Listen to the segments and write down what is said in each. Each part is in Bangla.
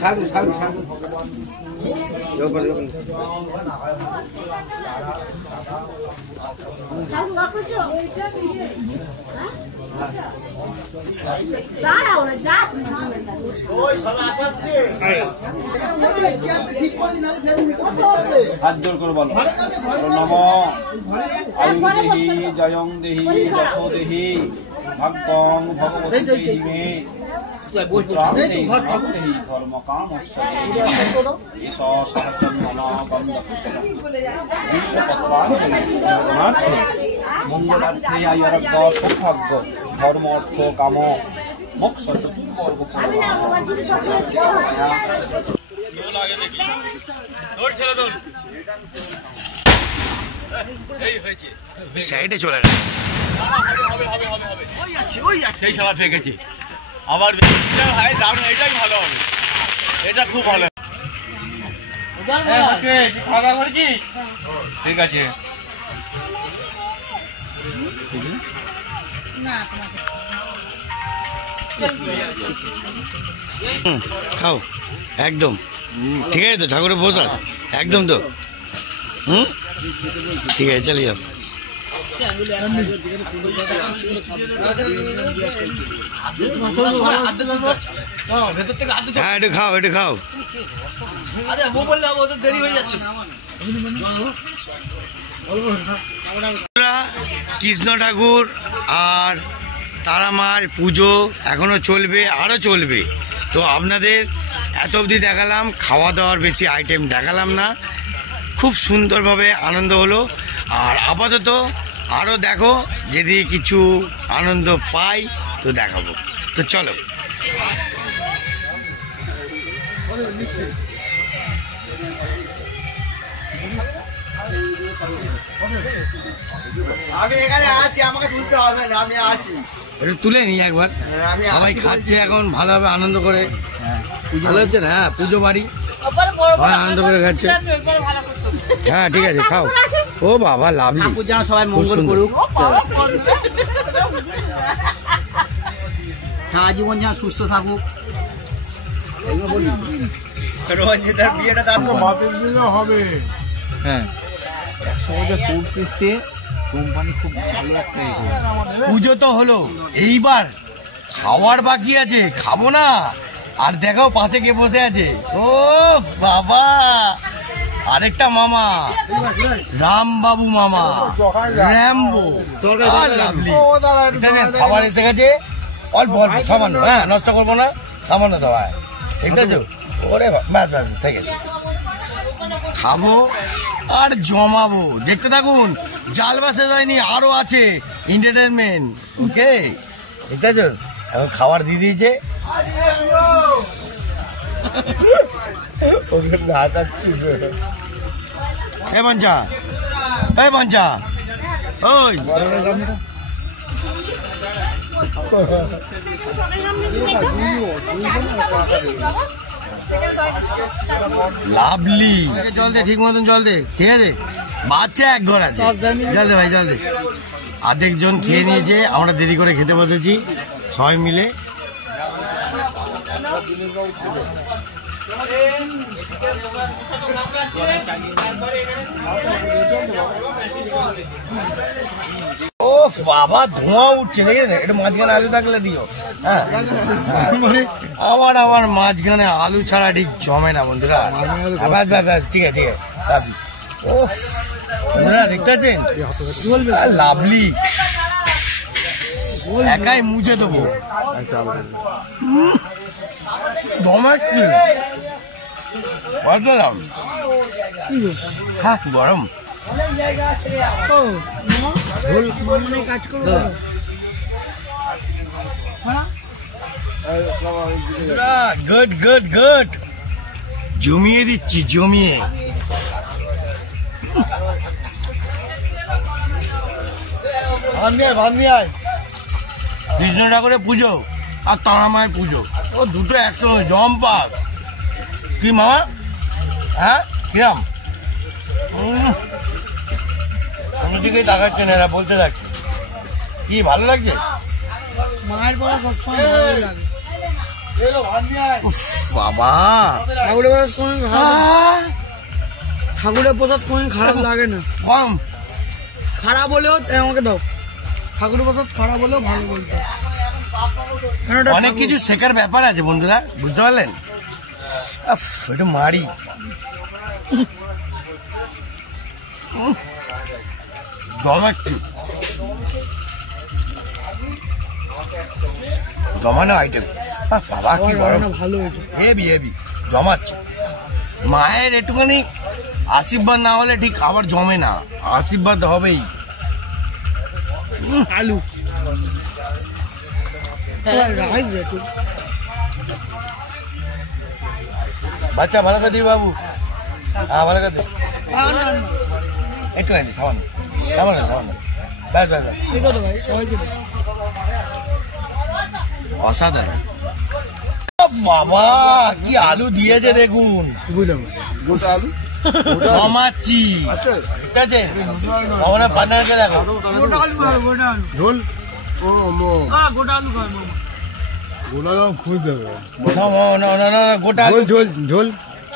সাধু সাধু সাধু হাত জোর করে বলো নম আয়ু দেহি জয়ং দেহি যশো দেহি ভাগ্যং ভগবতী দেহি মে পুত্রাং দেহি ভক্তেহি ধর্মকামস্য এষ সহস্রমনা বন্দকুশলম বীরপত্রার্থে মঙ্গলার্থে আয়ুরাগ্য সৌভাগ্য ধর্ম অর্থ কাম মোক্ষ চতুর্বর্গ সাইডে চলে গেল সেই সবাই ফেঁকেছি আবার এটাই ভালো হবে, এটা খুব ভালো। ঠিক আছে খাও একদম ঠিক আছে তো ঠাকুরের প্রসাদ একদম তো ঠিক আছে চলে যাও। হ্যাঁ একটু খাও একটু খাও। কৃষ্ণ ঠাকুর আর তারামার পুজো এখনো চলবে, আরো চলবে। তো আপনাদের এত অবধি দেখালাম, খাওয়া দাওয়ার বেশি আইটেম দেখালাম না। খুব সুন্দরভাবে আনন্দ হলো। আর আপাতত আরও দেখো, যদি কিছু আনন্দ পাই তো দেখাবো। তো চলো আমি এখানে আছি, আমাকে তুলতে হবে না, আমি আছি। একটু তুলে নিই একবার। সবাই খাচ্ছে এখন ভালোভাবে আনন্দ করে। ভালো হচ্ছে না? হ্যাঁ পুজো বাড়ি সবাই আনন্দ করে খাচ্ছে। হ্যাঁ ঠিক আছে খাও। ও বাবা লাভলি, সবাই মঙ্গল করুক, সারা জীবন যেন সুস্থ থাকুক। রঞ্জিতার বিয়েটা তার মাপের দিন হবে। হ্যাঁ একসঙ্গে করতে কোম্পানি খুব ভালো একটা পুজো তো হলো, এইবার খাওয়ার বাকি আছে, খাবো না? আর দেখো পাশে কে বসে আছে, ও বাবা আরেকটা মামা, রামবাবু মামা, র্যাম্বো। খাবার এসে গেছে, অল্প অল্প সামান্য, হ্যাঁ নষ্ট করবো না, সামান্য দেওয়া। ঠিক আছে? ওরে ব্যাস ব্যাস ঠিক আছে, খাবো আর জমাবো। দেখতে থাকুন, জাল বাসে যায়নি, আরো আছে এন্টারটেনমেন্ট। ওকে ঠিক আছে? এখন খাবার দিয়ে দিয়েছে, এ পঞ্চা, এই পঞ্চা, ওই লাভলি জল দে, ঠিক মতন জল দে। ঠিক আছে? বাচ্চা এক ঘর আছে, জল দে ভাই জল দে। অর্ধেকজন খেয়ে নিয়েছে, আমরা দেরি করে খেতে বসেছি সবাই মিলে। ও বাবা ধোঁয়া উঠছে, দেখেছেন? একটু মাঝখানে আলু থাকলে দিও। হ্যাঁ আমার আমার মাঝখানে আলু ছাড়া ঠিক জমে না বন্ধুরা। ঠিক আছে ঠিক আছে। ও বন্ধুরা দেখতে পাচ্ছেন, লাভলি একাই মুছে দেবো। হ্যাঁ গরম। ঝোল মানে কাজ করবে গুড গুড গুড জমিয়ে দিচ্ছি জমিয়ে কৃষ্ণ ঠাকুরের পুজো আর তারা মায়ের পুজো ও দুটো একসঙ্গে জম্পাক কি মামা হ্যাঁ কিরাম আমি দিকেই তাকাচ্ছেন এরা বলতে থাকছে কি ভালো লাগছে মায়ের পড়া সবসময় ভালো লাগে উফ, বাবা ঠাকুরের প্রসাদ কোন ঠাকুরের প্রসাদ কোন খারাপ লাগে না কম খারাপ হলেও আমাকে দাও ঠাকুরের প্রসাদ খারাপ হলেও ভালো বলতে অনেক কিছু শেখার ব্যাপার আছে বন্ধুরা বুঝতে পারলেন এটা মারি জমাচ্ছি জমানো আইটেম বাবা কি গরম ভালো হয়েছে হেভি হেভি জমাচ্ছে মায়ের একটুখানি আশীর্বাদ না হলে ঠিক আবার জমে না আশীর্বাদ হবেই আলু রাইস একটু বাচ্চা ভালো করে দিই বাবু হ্যাঁ ভালো করে দিই একটু আনি সামান্য সামান্য সামান্য ব্যাস ব্যাস ব্যাস ঠিক আছে ভাই সবাইকে অসাধারণ বাবা কি আলু দিয়েছে দেখুন বুঝলাম গোটা আলু জমাচ্ছি ঠিক আছে আমার পার্টনারকে দেখো গোটা আলু খাবে গোটা আলু ঝোল ও মো গোটা আলু খাবে মামা গোলা রং খুঁজ যাবে না, না, না, না, না, গোটা আলু ঝোল ঝোল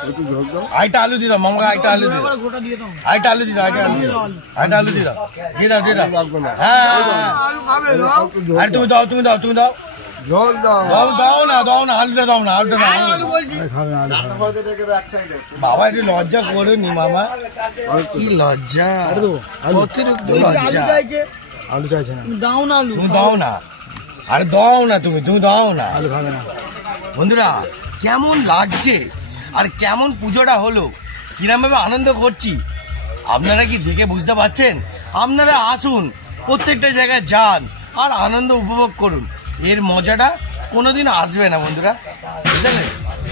একটু ঝোল দাও আইটা আলু দিদাও মামাকে আইটা আলু দিদাও গোটা দিয়ে দাও আইটা আলু দিদাও আইটা আলু দিদাও আইটা আলু দিদাও দিয়ে দাও লাগবে না হ্যাঁ হ্যাঁ, হ্যাঁ। আলু খাবে দাও আরে তুমি দাও তুমি দাও তুমি দাও ঝোল দাও দাও না আলুটা দাও না আলুটা দাও আলু বলছি খাবে আলু বাবা একটু লজ্জা করুনি মামা কি লজ্জা অতিরিক্ত আলু লজ্জা চাইছে আলু চাইছে না তুমি দাও না আলু তুমি দাও না আরে দাও না তুমি দাও না আলু খাবে না বন্ধুরা কেমন লাগছে আর কেমন পুজোটা হলো কিরমভাবে আনন্দ করছি আপনারা কি দেখে বুঝতে পারছেন আপনারা আসুন প্রত্যেকটা জায়গায় যান আর আনন্দ উপভোগ করুন এর মজাটা কোনোদিন আসবে না বন্ধুরা বুঝলেন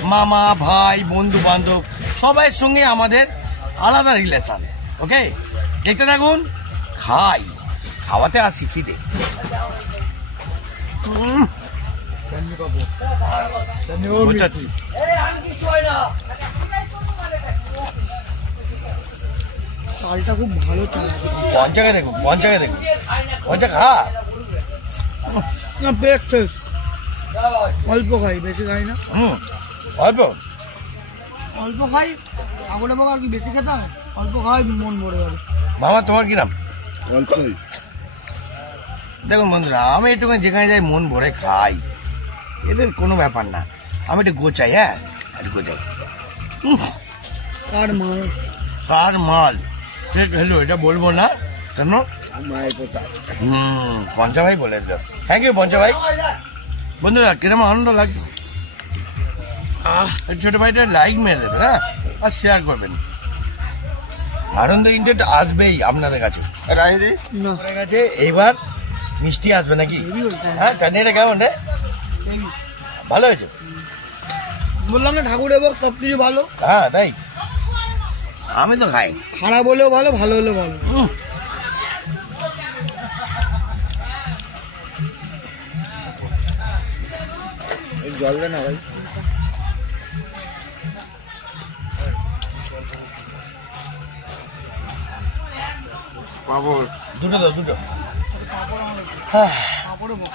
মামা ভাই বন্ধু বান্ধব সবাইয়ের সঙ্গে আমাদের আলাদা রিলেশন ওকে দেখতে থাকুন খাওয়াতে আসি ফিরে বোঝাচ্ছি চালটা খুব ভালো চাল পঞ্চাকে দেখুন পঞ্চা খা না পেট শেষ অল্প খাই বেশি খাই না অল্প অল্প খাই ঠাকুরের ভোগ আর কি বেশি খেতাম অল্প খাই মন ভরে যাবে মামা তোমার কিরাম অল্পই দেখুন বন্ধুরা আমি একটুখানি যেখানে যাই মন ভরে খাই এদের কোনো ব্যাপার না আমি একটু গোচাই হ্যাঁ একটু গোচাই কার মাল ঠিক হলো এটা বলবো না কেন মায়ের পোশাক পঞ্চা ভাই বলে দিল থ্যাংক ইউ পঞ্চা ভাই বন্ধুরা কিরম আনন্দ লাগছে ছোট ভাইটা লাইক মেরে দেবেন হ্যাঁ আর শেয়ার করবেন আনন্দ ইন্টারনেট আসবেই আপনাদের কাছে আপনাদের কাছে এইবার মিষ্টি আসবে নাকি হ্যাঁ চাটনিটা কেমন রে ভালো হয়েছে বললাম না ঠাকুরের ভোগ সব কিছু ভালো হ্যাঁ তাই আমি তো খাই খারাপ হলেও ভালো ভালো হলেও ভালো জল দে না ভাই পাপড় দুটো দাও দুটো পাঁপড়ে ভোগ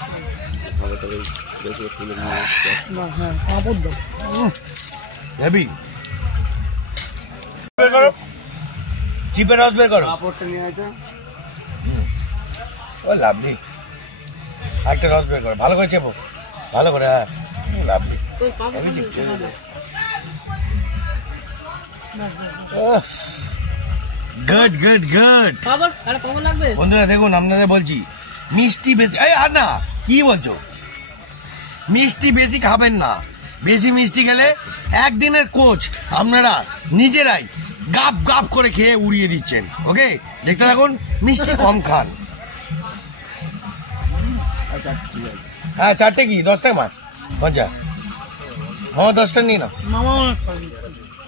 না হ্যাঁ পাঁপড় দাও হেভি বের করো চিপের রস বের করো পাপড়টা নিয়ে আয় ও লাভলি একটা রস বের করো ভালো করে চেপো ভালো করে হ্যাঁ লাভলি গুড গুড গুড বন্ধুরা দেখুন আপনাদের বলছি মিষ্টি বেশি এই আর না কি বলছো মিষ্টি বেশি খাবেন না বেশি মিষ্টি খেলে একদিনের কোচ আপনারা নিজেরাই গাপ গাপ করে খেয়ে উড়িয়ে দিচ্ছেন ওকে দেখতে থাকুন মিষ্টি কম খান হ্যাঁ 4টে কি 10 টাকা মাছ মজা হ্যাঁ 10টা নিয়ে নাও মামা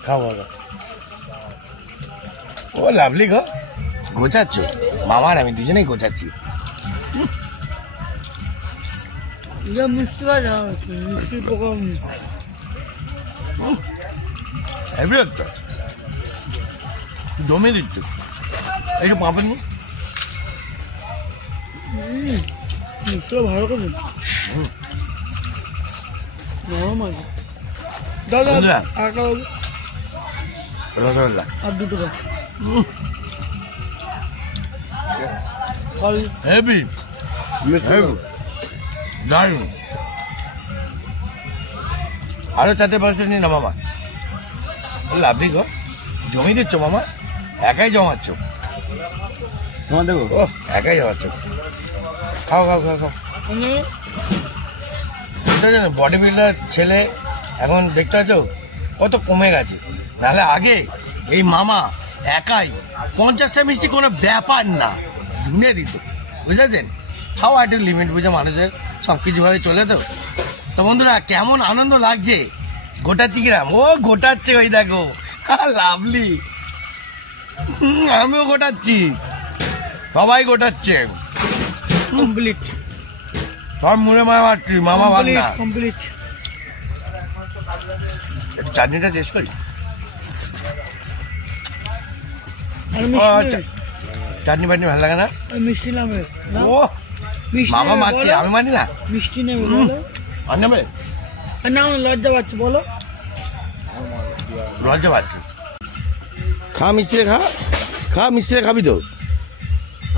খাও খাও ও লাভলি গো গোছাচ্ছ মামার আমি দুজনেই গোছাচ্ছি মিষ্টি খাওয়া মিষ্টি পোকা হেভি একটা দমে দিচ্ছ একটু পাবেন নি মিষ্টি ভালো করে নরম আছে দাদা বন্ধুরা। আরেকটা হবে রসগোল্লা আর 2 টাকা হেভি হেভি দারুণ আরো 4টে 5টে নিয়ে না মামা লাভলি গো জমি দিচ্ছ মামা একাই জমাচ্ছ তোমার দেখো ও একাই জমাচ্ছ খাও খাও খাও খাও বডি বিল্ডার ছেলে এখন দেখতে পাচ্ছ কত কমে গেছে নাহলে আগে এই মামা একাই 50টা মিষ্টি কোনো ব্যাপার না ধুনে দিত বুঝেছেন খাওয়া একটু লিমিট বুঝে মানুষের সব কিছুভাবে চলে তো বন্ধুরা কেমন আনন্দ লাগছে গোটাচ্ছি কিরাম ও গোটাচ্ছে ওই দেখো লাভলি আমিও গোটাচ্ছি সবাই গোটাচ্ছে কমপ্লিট সব মুড়ে মারছি মামা ভাগ না কমপ্লিট একটু চাটনিটা টেস্ট করি আর ও, মিষ্টি চাটনি ফাটনি ভালো লাগে না মিষ্টি নামে ও মিষ্টি মামা নেবে মারছে বলো? আমি মানি না মিষ্টি নেবে বলো আর নেবে আর না লজ্জা পাচ্ছে বলো লজ্জা পাচ্ছি খা মিষ্টি রে খা খা মিষ্টি রে খাবি তো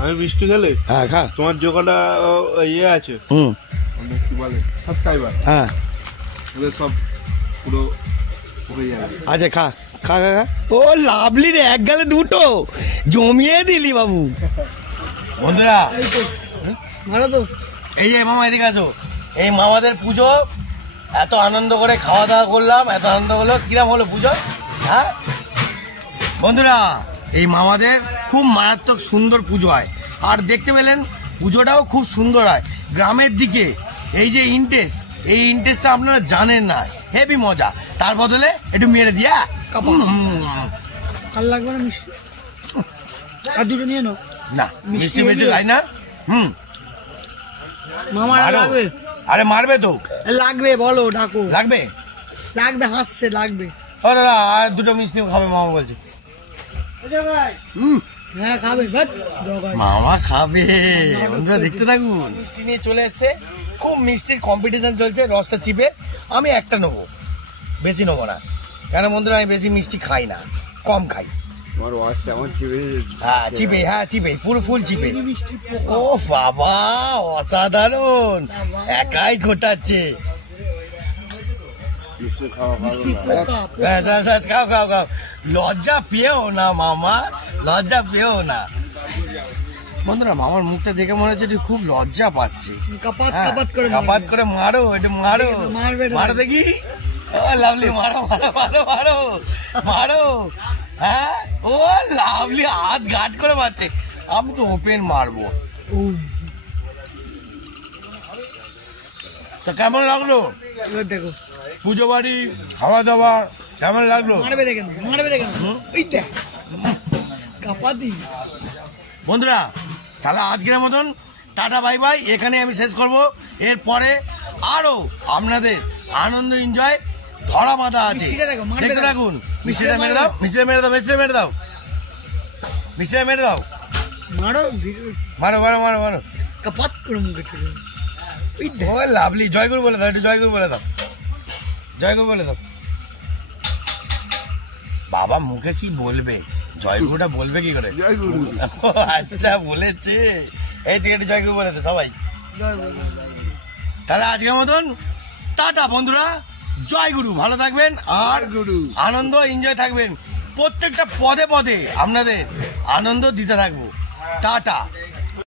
আমি মিষ্টি খেলে হ্যাঁ খা তোমার যে কটা ইয়ে আছে হুম কি বলে সাবস্ক্রাইবার হ্যাঁ ওদের সব পুরো হয়ে যাবে আচ্ছা খা খা খা খা ও লাভলি রে এক গালে দুটো জমিয়ে দিলি বাবু বন্ধুরা এই তো ভালো তো এই যে মামা এদিকে আছো এই মামাদের পুজো এত আনন্দ করে খাওয়া দাওয়া করলাম এত আনন্দ হলো কিরাম হলো পুজো হ্যাঁ বন্ধুরা এই মামাদের খুব মারাত্মক সুন্দর পুজো হয় আর দেখতে পেলেন পুজোটাও খুব সুন্দর হয় গ্রামের দিকে এই যে ইন্টারেস্ট এই ইন্টারেস্টটা আপনারা জানেন না হেভি মজা তার বদলে একটু মেরে দিয়া আর লাগবে না মিষ্টি আর 2টো নিয়ে নাও না মিষ্টি মিষ্টি খাই না মামার মারো। লাগবে আরে মারবে তো লাগবে বলো ডাকো লাগবে লাগবে হাসছে লাগবে ও দাদা আর 2টো মিষ্টি খাবে মামা বলছে হ্যাঁ খাবে ভাট দোকান মামা খাবে বন্ধুরা দেখতে থাকুন মিষ্টি নিয়ে চলে এসছে খুব মিষ্টির কম্পিটিশন চলছে রসটা চিপে আমি একটা নেবো বেশি নেবো না কেন বন্ধুরা আমি বেশি মিষ্টি খাই না কম খাই তোমার ওয়াশটা আমার চিপে হ্যাঁ চিপে পুরো ফুল চিপে মিষ্টি ও বাবা অসাধারণ একাই ঘটাচ্ছে মিষ্টি খাওয়া মিষ্টি ভালো পোকা ব্যাস, ব্যাস, ব্যাস, খাও খাও খাও লজ্জা পেও না মামা লজ্জা পেও না বন্ধুরা মামার মুখটা দেখে মনে হচ্ছে যে খুব লজ্জা পাচ্ছে কাপাত হ্যাঁ, কাপাত করে কাপাত করে মারো এটা মারো মারবে না। মারো দেখি ও লাভলি মারো মারো মারো মারো মারো হ্যাঁ ও লাভলি হাত ঘাট করে মারছে আমি তো ওপেন মারবো ও তা কেমন লাগলো এবার দেখো পুজো বাড়ি খাওয়া দাওয়া কেমন লাগলো মারবে দেখে না মারবে দেখে না ওই দেখ কাপাতি বন্ধুরা তাহলে আজকের মতন টাটা বাই বাই এখানে আমি শেষ করব এরপরে আরো আপনাদের আনন্দ এনজয় ধরা বাঁধা আছে মিষ্টিটা দেখো, মারবে দেখতে দেখো। থাকুন মিষ্টিটা মেরে দাও মিষ্টিটা মেরে দাও মিষ্টিটা মেরে দাও মিষ্টিটা মেরে দাও মারো মারো মারো মারো মারো কাপাত করে মুখে ঠেলে ওই দেখ ও লাভলি জয়গুরু বলে দাও একটু জয়গুরু বলে দাও জয়গুরু বলে দাও বাবা মুখে কি বলবে জয়গুরুটা বলবে কি করে জয়গুরু। ও, আচ্ছা বলেছে এই থেকে একটু জয়গুরু বলে দাও সবাই তাহলে আজকের মতন টাটা বন্ধুরা জয় গুরু ভালো থাকবেন আর গুরু। আনন্দ এনজয় থাকবেন প্রত্যেকটা পদে পদে আপনাদের আনন্দ দিতে থাকবো টাটা